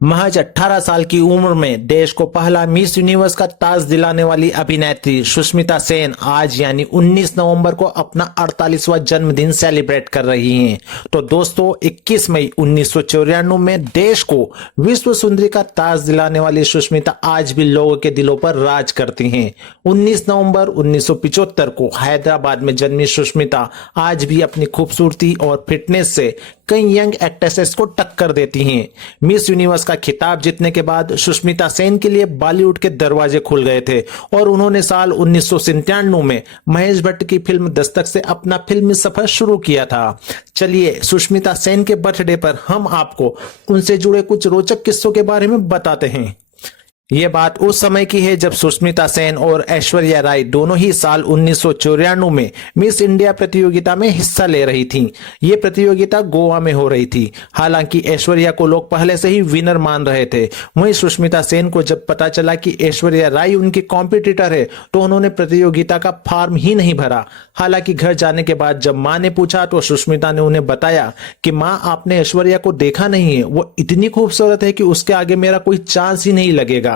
महज 18 साल की उम्र में देश को पहला मिस यूनिवर्स का ताज दिलाने वाली अभिनेत्री सुष्मिता सेन आज यानी 19 नवंबर को अपना 48वां जन्मदिन सेलिब्रेट कर रही हैं। तो दोस्तों 21 मई 1994 में देश को विश्व सुंदरी का ताज दिलाने वाली सुष्मिता आज भी लोगों के दिलों पर राज करती हैं। 19 नवंबर 1975 को हैदराबाद में जन्मी सुष्मिता आज भी अपनी खूबसूरती और फिटनेस से कई यंग एक्ट्रेसेस को टक्कर देती हैं। मिस यूनिवर्स का खिताब जीतने के बाद सुष्मिता सेन के लिए बॉलीवुड के दरवाजे खुल गए थे और उन्होंने साल 1997 में महेश भट्ट की फिल्म दस्तक से अपना फिल्मी सफर शुरू किया था। चलिए सुष्मिता सेन के बर्थडे पर हम आपको उनसे जुड़े कुछ रोचक किस्सों के बारे में बताते हैं। ये बात उस समय की है जब सुष्मिता सेन और ऐश्वर्या राय दोनों ही साल 1994 में मिस इंडिया प्रतियोगिता में हिस्सा ले रही थीं। ये प्रतियोगिता गोवा में हो रही थी। हालांकि ऐश्वर्या को लोग पहले से ही विनर मान रहे थे। वहीं सुष्मिता सेन को जब पता चला कि ऐश्वर्या राय उनकी कॉम्पिटिटर है तो उन्होंने प्रतियोगिता का फॉर्म ही नहीं भरा। हालांकि घर जाने के बाद जब माँ ने पूछा तो सुष्मिता ने उन्हें बताया कि माँ, आपने ऐश्वर्या को देखा नहीं है, वो इतनी खूबसूरत है कि उसके आगे मेरा कोई चांस ही नहीं लगेगा।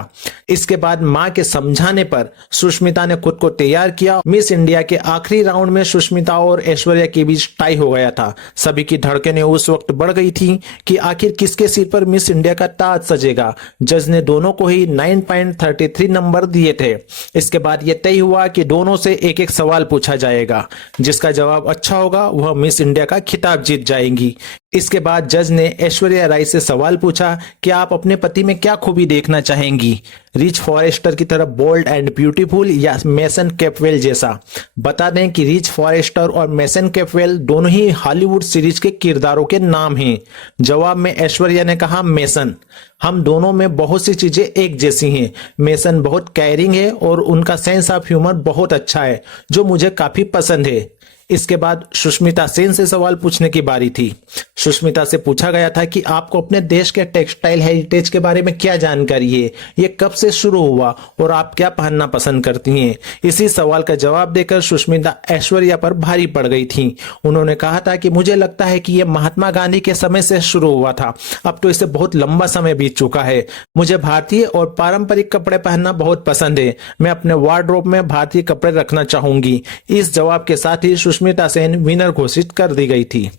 इसके बाद मां के समझाने पर सुष्मिता ने खुद को तैयार किया। मिस इंडिया के आखिरी राउंड में सुष्मिता और ऐश्वर्या के बीच टाई हो गया था। सभी की धड़कनें उस वक्त बढ़ गई थी कि आखिर किसके सिर पर मिस इंडिया का ताज सजेगा। जज ने दोनों को ही 9.33 नंबर दिए थे। इसके बाद यह तय हुआ कि दोनों से एक एक सवाल पूछा जाएगा। जिसका जवाब अच्छा होगा वह मिस इंडिया का खिताब जीत जाएंगी। इसके बाद जज ने ऐश्वर्या राय से सवाल पूछा कि आप अपने पति में क्या खूबी देखना चाहेंगी, रिच फॉरेस्टर की तरह बोल्ड एंड ब्यूटीफुल या मेसन कैपवेल जैसा। बता दें कि रिच फॉरेस्टर और मेसन कैपवेल दोनों ही हॉलीवुड सीरीज के किरदारों के नाम हैं। जवाब में ऐश्वर्या ने कहा मेसन। हम दोनों में बहुत सी चीजें एक जैसी हैं। मेसन बहुत केयरिंग है और उनका सेंस ऑफ ह्यूमर बहुत अच्छा है जो मुझे काफी पसंद है। इसके बाद सुष्मिता सेन से सवाल पूछने की बारी थी। सुष्मिता से पूछा गया था कि आपको अपने देश के टेक्सटाइल हेरिटेज के बारे में क्या जानकारी है, ये कब से शुरू हुआ और आप क्या पहनना पसंद करती हैं। इसी सवाल का जवाब देकर सुष्मिता ऐश्वर्या पर भारी पड़ गई थी। उन्होंने कहा था कि मुझे लगता है कि यह महात्मा गांधी के समय से शुरू हुआ था, अब तो इसे बहुत लंबा समय बीत चुका है। मुझे भारतीय और पारंपरिक कपड़े पहनना बहुत पसंद है। मैं अपने वार्डरोब में भारतीय कपड़े रखना चाहूंगी। इस जवाब के साथ ही सुष्मिता सेन विनर घोषित कर दी गई थी।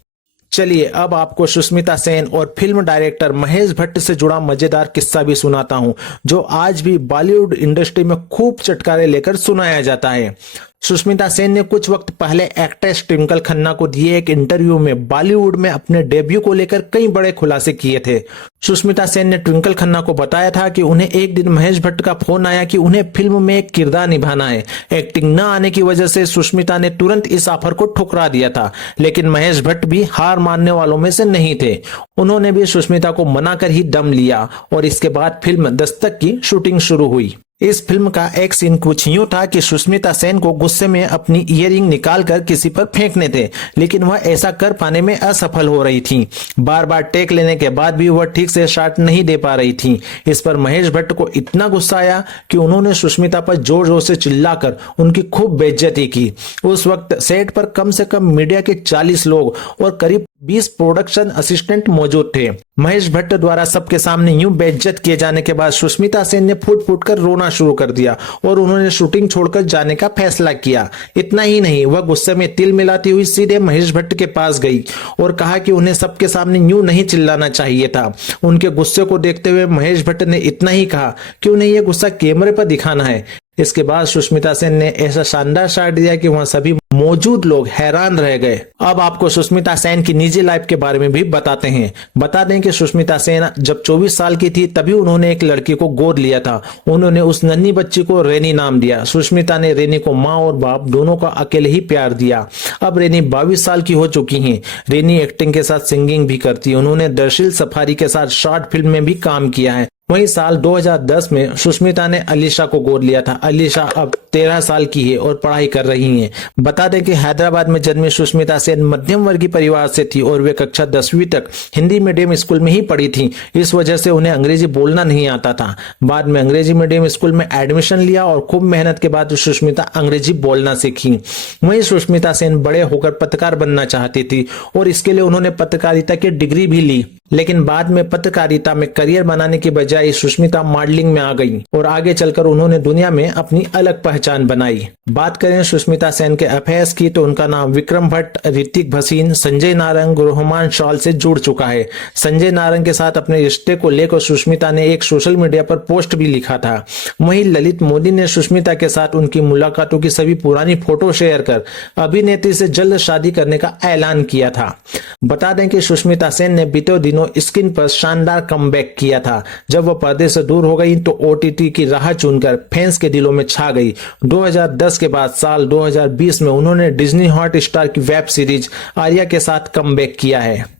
चलिए अब आपको सुष्मिता सेन और फिल्म डायरेक्टर महेश भट्ट से जुड़ा मजेदार किस्सा भी सुनाता हूं जो आज भी बॉलीवुड इंडस्ट्री में खूब चटकारे लेकर सुनाया जाता है। सुष्मिता सेन ने कुछ वक्त पहले एक्ट्रेस ट्विंकल खन्ना को दिए एक इंटरव्यू में बॉलीवुड में अपने डेब्यू को लेकर कई बड़े खुलासे किए थे। सुष्मिता सेन ने ट्विंकल खन्ना को बताया था कि उन्हें एक दिन महेश भट्ट का फोन आया कि उन्हें फिल्म में एक किरदार निभाना है। एक्टिंग न आने की वजह से सुष्मिता ने तुरंत इस ऑफर को ठुकरा दिया था, लेकिन महेश भट्ट भी हार मानने वालों में से नहीं थे। उन्होंने भी सुष्मिता को मना कर ही दम लिया और इसके बाद फिल्म दस्तक की शूटिंग शुरू हुई। इस फिल्म का एक सीन कुछ यूं था कि सुष्मिता सेन को गुस्से में अपनी ईयरिंग निकालकर किसी पर फेंकने थे, लेकिन वह ऐसा कर पाने में असफल हो रही थी। बार बार टेक लेने के बाद भी वह ठीक से शॉट नहीं दे पा रही थी। इस पर महेश भट्ट को इतना गुस्सा आया कि उन्होंने सुष्मिता पर जोर जोर से चिल्लाकर उनकी खूब बेइज्जती की। उस वक्त सेट पर कम से कम मीडिया के 40 लोग और करीब 20 प्रोडक्शन असिस्टेंट मौजूद थे। महेश भट्ट द्वारा सबके सामने यूं बेइज्जत किए जाने के बाद सुष्मिता सेन ने फूट फूट कर रोना शुरू कर दिया और उन्होंने शूटिंग छोड़कर जाने का फैसला किया। इतना ही नहीं, वह गुस्से में तिल मिलाती हुई सीधे महेश भट्ट के पास गई और कहा कि उन्हें सबके सामने यूं नहीं चिल्लाना चाहिए था। उनके गुस्से को देखते हुए महेश भट्ट ने इतना ही कहा कि उन्हें यह गुस्सा कैमरे पर दिखाना है। इसके बाद सुष्मिता सेन ने ऐसा शानदार शॉट दिया कि वहां सभी मौजूद लोग हैरान रह गए। अब आपको सुष्मिता सेन की निजी लाइफ के बारे में भी बताते हैं। बता दें कि सुष्मिता सेन जब 24 साल की थी तभी उन्होंने एक लड़की को गोद लिया था। उन्होंने उस नन्ही बच्ची को रेनी नाम दिया। सुष्मिता ने रेनी को माँ और बाप दोनों का अकेले ही प्यार दिया। अब रेनी 22 साल की हो चुकी हैं। रेनी एक्टिंग के साथ सिंगिंग भी करती है। उन्होंने दरअसल सफारी के साथ शॉर्ट फिल्म में भी काम किया है। वहीं साल 2010 में सुष्मिता ने अलीशा को गोद लिया था। अलीशा अब 13 साल की है और पढ़ाई कर रही हैं। बता दें कि हैदराबाद में जन्मी सुष्मिता सेन मध्यम वर्गीय परिवार से थी और वे कक्षा 10वीं तक हिंदी मीडियम स्कूल में ही पढ़ी थी। इस वजह से उन्हें अंग्रेजी बोलना नहीं आता था। बाद में अंग्रेजी मीडियम स्कूल में एडमिशन लिया और खूब मेहनत के बाद सुष्मिता अंग्रेजी बोलना सीखी। वहीं सुष्मिता सेन बड़े होकर पत्रकार बनना चाहती थी और इसके लिए उन्होंने पत्रकारिता की डिग्री भी ली। लेकिन बाद में पत्रकारिता में करियर बनाने की बजाय सुष्मिता मॉडलिंग में आ गई और आगे चलकर उन्होंने दुनिया में अपनी अलग पहचान बनाई। बात करें सुष्मिता सेन के अफेयर्स की तो उनका नाम विक्रम भट्ट, ऋतिक भसीन, संजय नारंग, रोहमान शॉल से जुड़ चुका है। संजय नारंग के साथ अपने रिश्ते को लेकर सुष्मिता ने एक सोशल मीडिया पर पोस्ट भी लिखा था। वहीं ललित मोदी ने सुष्मिता के साथ उनकी मुलाकातों की सभी पुरानी फोटो शेयर कर अभिनेत्री से जल्द शादी करने का ऐलान किया था। बता दें कि सुष्मिता सेन ने बीते दिनों स्क्रीन पर शानदार कमबैक किया था। जब वह पर्दे से दूर हो गई तो ओटीटी की राह चुनकर फैंस के दिलों में छा गई। 2010 के बाद साल 2020 में उन्होंने डिज्नी हॉटस्टार की वेब सीरीज आर्या के साथ कमबैक किया है।